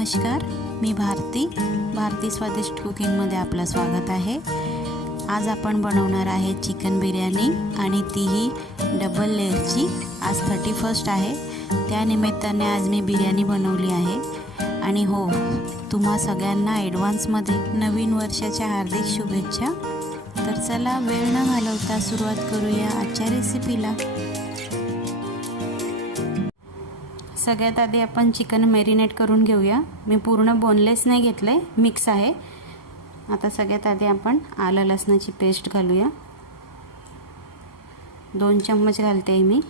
नमस्कार, मी भारती स्वादिष्ट कुकिंगमध्ये आपलं स्वागत आहे। आज आपण बनवणार आहे चिकन बिर्याणी आणि तीही डबल लेअरची। आज 31 आहे, त्यानिमित्ताने आज मी बिर्याणी बनवली आहे। आणि हो, तुम्हा सगळ्यांना ॲडव्हान्समध्ये नवीन वर्षाच्या हार्दिक शुभेच्छा। तर चला वेळ न घालवता सुरुवात करूया आजच्या रेसिपीला। सगळ्यात आधी आपण चिकन मॅरिनेट करून घेऊया। मी पूर्ण बोनलेस नाही घेतले, मिक्स आहे। आता सगळ्यात आधी आपण आलं लसणाची पेस्ट घालूया। 2 चम्मच घालते मी।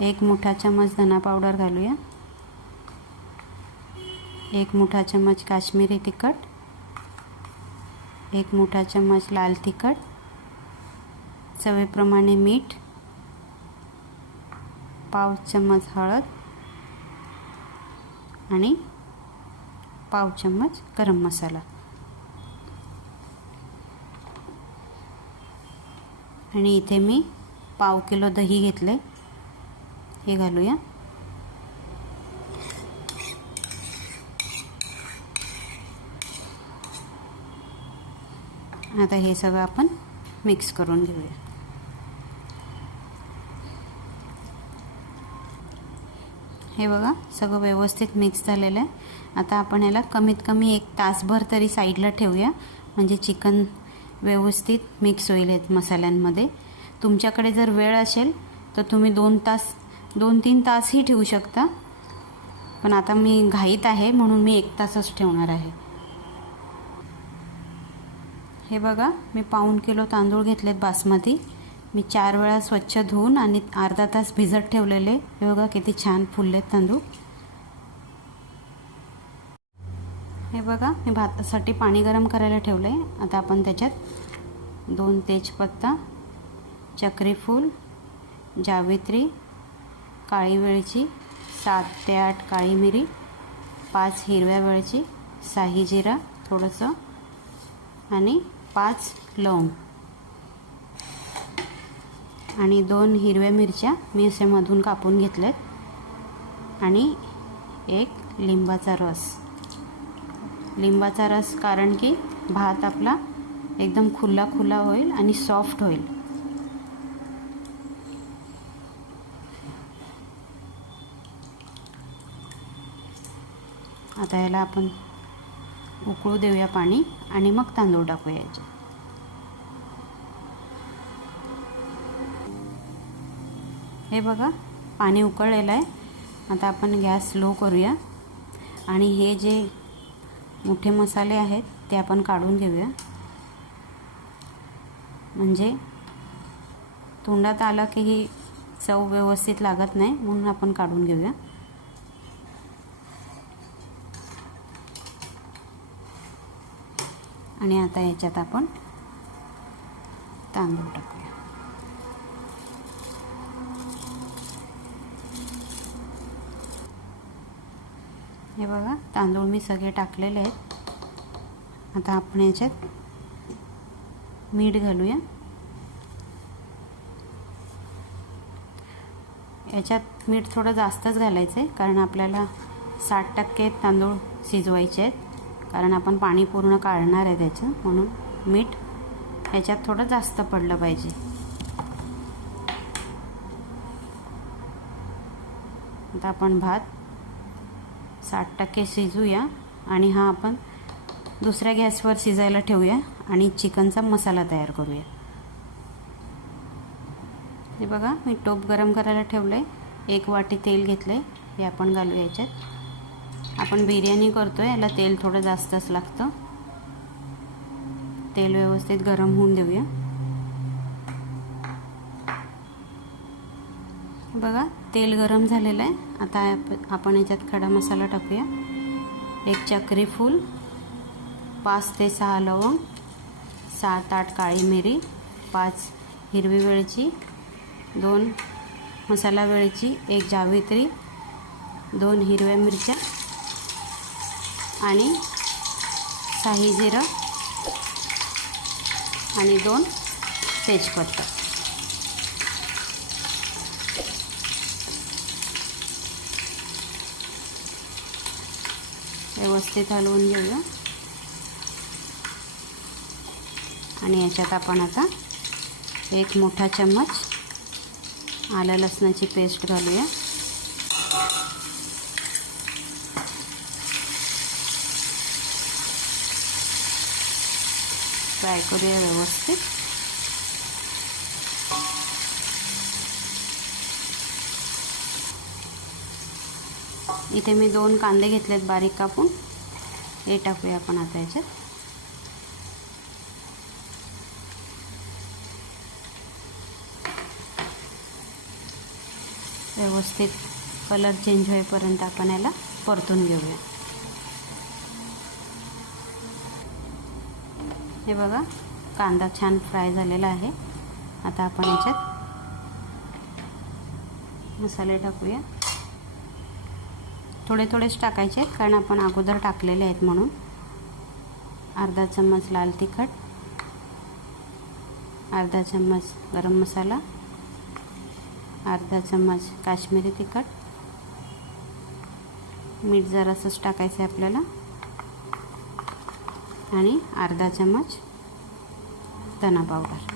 एक मोठा चम्मच धना पावडर घालूया। 1 मोठा चम्मच काश्मीरी तिखट, 1 मोठा चम्मच लाल तिखट, चवीप्रमाणे मीठ, पाव चम्मच हळद आणि पाव चम्मच गरम मसाला। आणि इथे मी पाव किलो दही घेतले, हे घालूया। आता हे सगळं आपण मिक्स करून घेऊया। हे बघा, सगळं व्यवस्थित मिक्स झालेलं आहे। आता आपण याला कमीत कमी 1 तासभर तरी साईडला ठेवूया, म्हणजे चिकन व्यवस्थित मिक्स होईल मसाल्यांमध्ये। तुमच्याकडे जर वेळ असेल तर तुम्ही 2-3 तासही ठेवू शकता, पण आता मी घाईत आहे म्हणून मी 1 तासच ठेवणार आहे। हे बघा, मी पाऊण किलो तांदूळ घेतलेत बासमती। मी 4 वेळा स्वच्छ धुवून आणि अर्धा तास भिजत ठेवलेले। हे बघा किती छान फुललेत तांदूळ। हे बघा, मी भातासाठी पाणी गरम करायला ठेवले। आता आपण त्याच्यात 2 तेजपत्ता, चक्री फूल, जावित्री, काळी वेलची, 7 ते 8 काळी मिरी, 5 हिरव्या वेलची, शाही जिरा थोडंसं आणि 5 लवंग आणि 2 हिरव्या मिरच्या मी असे मधून कापून घेतलेत आणि 1 लिंबाचा रस। लिंबाचा रस कारण की भात आपला एकदम खुला होईल आणि सॉफ्ट होईल। आता याला आपण उकळू देऊया पाणी आणि मग तांदूळ टाकूया याचे। हे बघा, पाणी उकळलेलं आहे। आता आपण गॅस लो करूया आणि हे जे मोठे मसाले आहेत ते आपण काढून घेऊया, म्हणजे तोंडात आलं की ही चव व्यवस्थित लागत नाही, म्हणून आपण काढून घेऊया। आणि आता याच्यात आपण तांदूळ टाकूया। हे बघा, तांदूळ मी सगळे टाकलेले आहेत। आता आपण याच्यात मीठ घालूया। याच्यात मीठ थोडं जास्तच घालायचं आहे, कारण आपल्याला 60% तांदूळ शिजवायचे आहेत, कारण आपण पाणी पूर्ण काढणार आहे त्याचं, म्हणून मीठ याच्यात थोडं जास्त पडलं पाहिजे। आता आपण भात 60% शिजूया आणि हा आपण दुसऱ्या गॅसवर शिजायला ठेवूया आणि चिकनचा मसाला तयार करूया। हे बघा, मी टोप गरम करायला ठेवले। 1 वाटी तेल घेतले, हे आपण घालूया याच्यात। आपण बिर्याणी करतोय, याला तेल थोडं जास्तच लागतं। तेल व्यवस्थित गरम होऊन देऊया। बघा, तेल गरम झालेलं आहे। आता आपण याच्यात खडा मसाला टाकूया। 1 चक्री फूल, 5 ते 6 लवंग, 7-8 काळी मिरी, 5 हिरवी वेलची, 2 मसाला वेलची, 1 जावित्री, 2 हिरव्या मिरच्या आणि शाही जिरा आणि 2 तेजपत्ता। व्यवस्थित हलवून घेऊया आणि याच्यात आपण आता 1 मोठा चम्मच आलं लसणाची पेस्ट घालूया. फ्राय करूया व्यवस्थित. इथे मी 2 कांदे घेतलेत बारीक कापून, हे टाकूया आपण आता याच्यात. व्यवस्थित कलर चेंज होईपर्यंत आपण याला परतून घेऊया. हे बघा कांदा छान फ्राय झालेला आहे. आता आपण याच्यात मसाले टाकूया. थोडे थोडेच टाकायचे आहेत कारण आपण अगोदर टाकलेले आहेत म्हणून. अर्धा चम्मच लाल तिखट, अर्धा चम्मच गरम मसाला, अर्धा चम्मच काश्मीरी तिखट, मीठ जरासंच टाकायचं आहे आपल्याला आणि अर्धा चम्मच धना पावडर.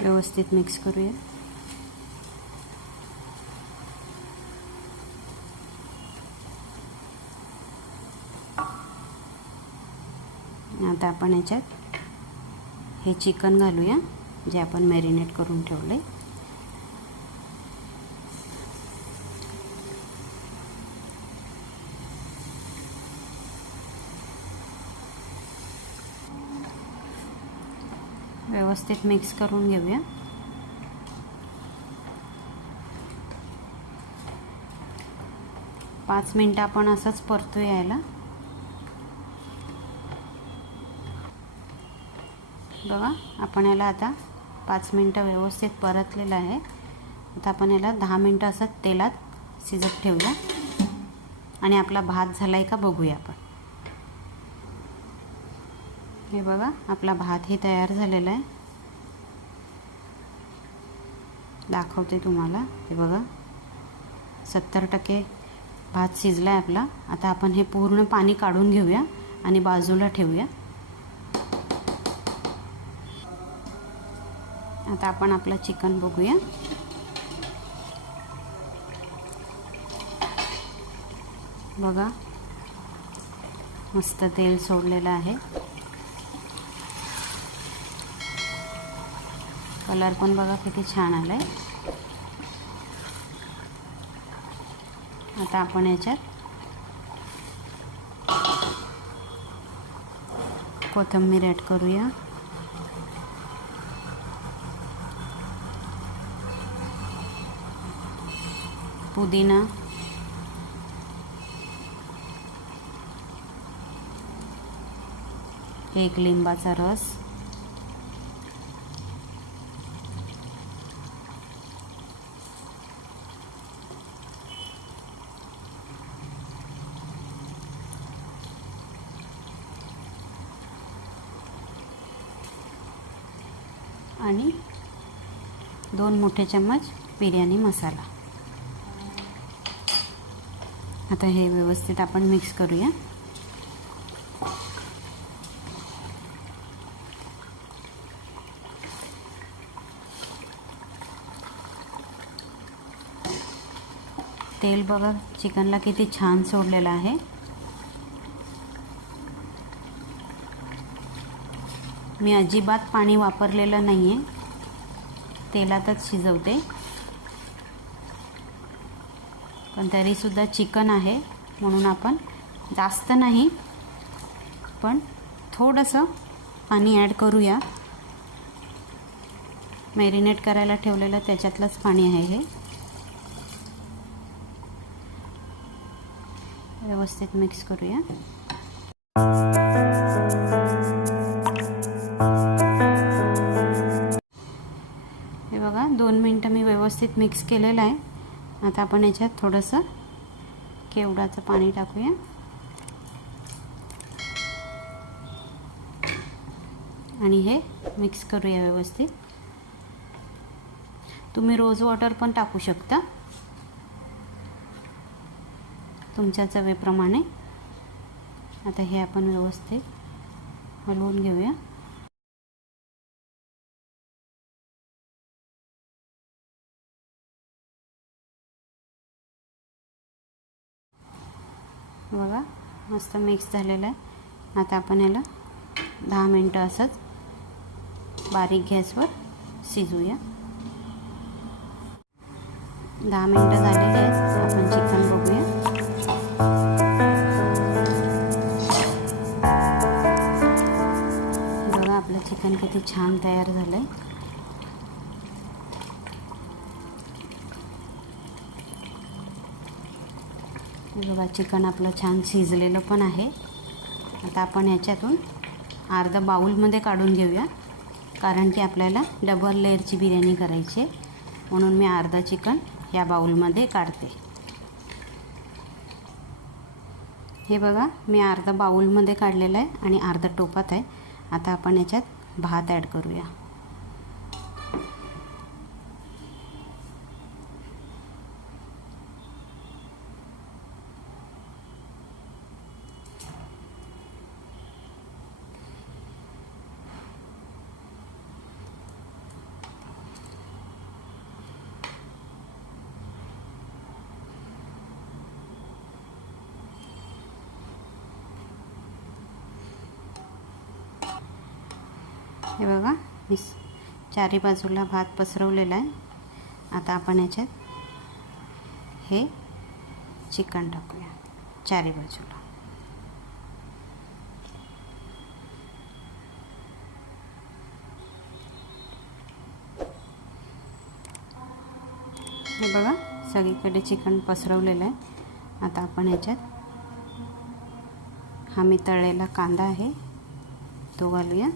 व्यवस्थित मिक्स करूया. आता आपण याच्यात हे चिकन घालूया जे आपण मॅरिनेट करून ठेवले. व्यवस्थित मिक्स करून घेऊया. पाच मिनिटं आपण असंच परतूया याला. बघा आपण याला आता 5 मिनिटं व्यवस्थित परतलेलं आहे. आता आपण याला 10 मिनिटं असं तेलात शिजत ठेवूया आणि आपला भात झाला आहे का बघूया आपण. हे बघा आपला भात ही तयार झालेला आहे. दाखवते तुम्हाला. हे बघा 70% भात शिजला आहे आपला. आता आपण हे पूर्ण पाणी काढून घेऊया आणि बाजूला ठेवूया. आता आपण आपलं चिकन बघूया. बघा मस्त तेल सोडलेलं आहे. कलर पण बघा किती छान आलाय. आता आपण याच्यात कोथिंबीर ॲड करूया. पुदिना, एक लिंबाचा रस, आणि 2 मोठे चम्मच बिर्याणी मसाला. आता हे व्यवस्थित आपण मिक्स करूया. तेल बघा चिकनला किती छान सोडलेलं आहे. मी अजिबात पाणी वापरलेलं नाही आहे, तेलातच शिजवते. पण तरीसुद्धा चिकन आहे म्हणून आपण जास्त नाही पण थोडंसं पाणी ॲड करूया. मॅरिनेट करायला ठेवलेलं त्याच्यातलंच पाणी आहे हे. व्यवस्थित मिक्स करूया. हे बघा 2 मिनिटं मी व्यवस्थित मिक्स केलेलं आहे. आता आपण याच्यात थोडंसं केवडाचं पाणी टाकूया. आणि हे मिक्स करूया व्यवस्थित. तुम्ही रोज वॉटर पण टाकू शकता तुमच्या चवीप्रमाणे. आता हे आपण व्यवस्थित हलवून घेऊया. बघा मस्त मिक्स झालेलं आहे. आता आपण याला 10 मिनटं असंच बारीक गॅसवर शिजवूया. 10 मिनटं झालेली आहेत. आपण चिकन बघूया. बघा आपलं चिकन किती छान तयार झालं आहे. बघा चिकन आपलं छान शिजलेलं पण आहे. आता आपण याच्यातून अर्धा बाउलमध्ये काढून घेऊया, कारण की आपल्याला डबल लेअरची बिर्याणी करायची आहे. म्हणून मी अर्धा चिकन या बाउलमध्ये काढते. हे बघा मी अर्धा बाउलमध्ये काढलेलं आहे आणि अर्धा टोपात आहे. आता आपण याच्यात भात ॲड करूया. हे बघा मी चारी बाजूला भात पसरवलेला आहे. आता आपण याच्यात हे चिकन टाकूया चारी बाजूला. हे बघा सगळीकडे चिकन पसरवलेलं आहे. आता आपण याच्यात हा मी तळलेला कांदा आहे तो घालूया.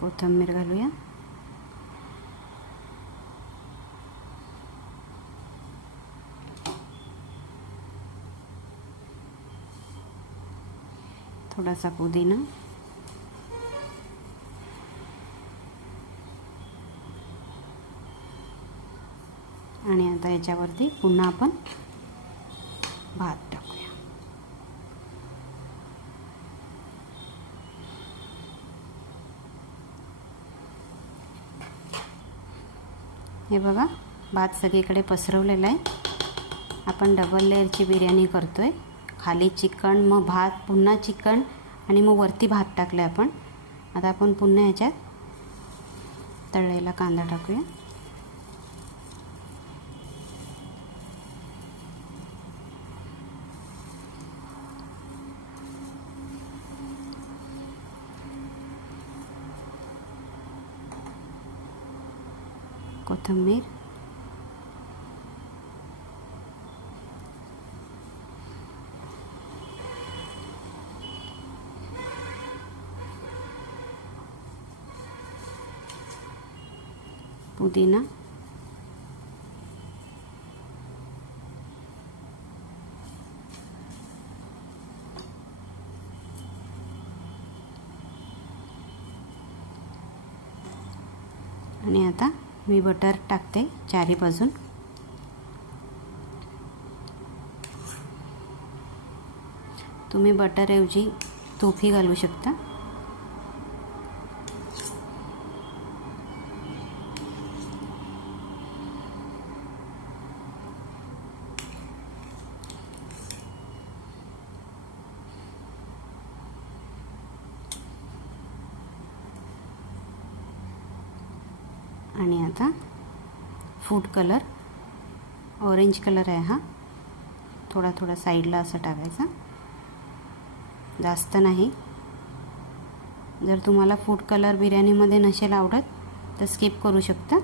कोथिंबीर घालूया. थोडासा पुदिना आणि आता याच्यावरती पुन्हा आपण भात टाकूया. हे बघा भात सगळीकडे पसरवलेला आहे. आपण डबल लेअरची बिर्याणी करतोय. खाली चिकन, मग भात, पुन्हा चिकन आणि मग वरती भात टाकले आपण. आता आपण पुन्हा याच्यात तळलेला कांदा टाकूया. कोथिंबीर, पुदिना, आणि आता मी बटर टाकते चारी बाजून. तुम्ही बटरऐवजी तूपही घालू शकता. आणि आता फूड कलर, ऑरेंज कलर आहे हा, थोडा थोडा साईडला असं टाकायचा, जास्त नाही. जर तुम्हाला फूड कलर बिर्याणीमध्ये नसेल आवडत तर स्किप करू शकता.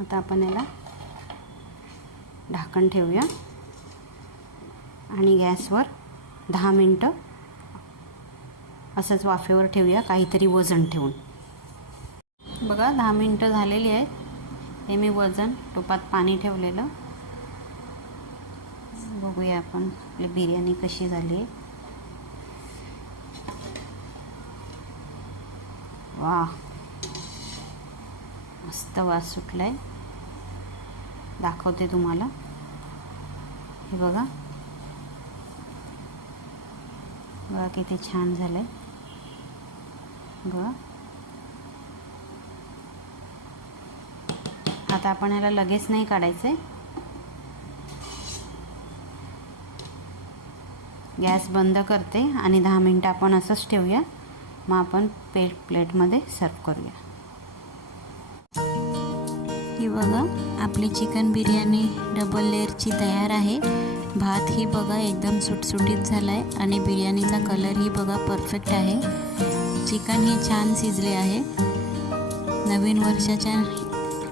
आता आपण याला ढाकण ठेवूया आणि गॅसवर 10 मिनटं असंच वाफेवर ठेवूया, काहीतरी वजन ठेवून. बघा 10 मिनटं झालेली आहेत. हे मी वजन टोपात पाणी ठेवलेलं. बघूया आपण आपली बिर्याणी कशी झाली आहे. वाह, मस्त वास सुटलाय. दाखवते तुम्हाला. हे बघा बघा किती छान झालंय. बघा आता आपण याला लगेच नाही काढायचंय. गॅस बंद करते आणि 10 मिनटं आपण असंच ठेवूया. मग आपण प्लेटमध्ये सर्व करूया. ही बघा आपली चिकन बिर्याणी डबल लेअरची तयार आहे. भात ही बघा एकदम सुटसुटीत झाला आहे आणि बिर्याणीचा कलरही बघा परफेक्ट आहे. चिकन ही छान शिजले आहे. नवीन वर्षाच्या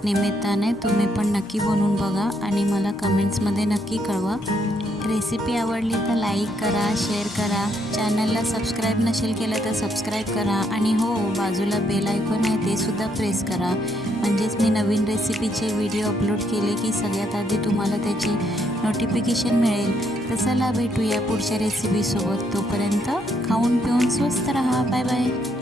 निमित्ताने तुम्ही पण नक्की बनवून बघा आणि मला कमेंट्समध्ये नक्की कळवा. रेसिपी आवडली तर लाईक करा, शेअर करा. चॅनलला सबस्क्राईब नसेल केलं तर सबस्क्राईब करा आणि हो, बाजूला बेल आयकॉन आहे ते सुद्धा प्रेस करा. म्हणजेच मी नवीन रेसिपीचे व्हिडिओ अपलोड केले की सगळ्यात आधी तुम्हाला त्याची नोटिफिकेशन मिळेल. तर चला भेटूया पुढच्या रेसिपीसोबत. तोपर्यंत खाऊन पिऊन स्वस्त रहा. Bye bye.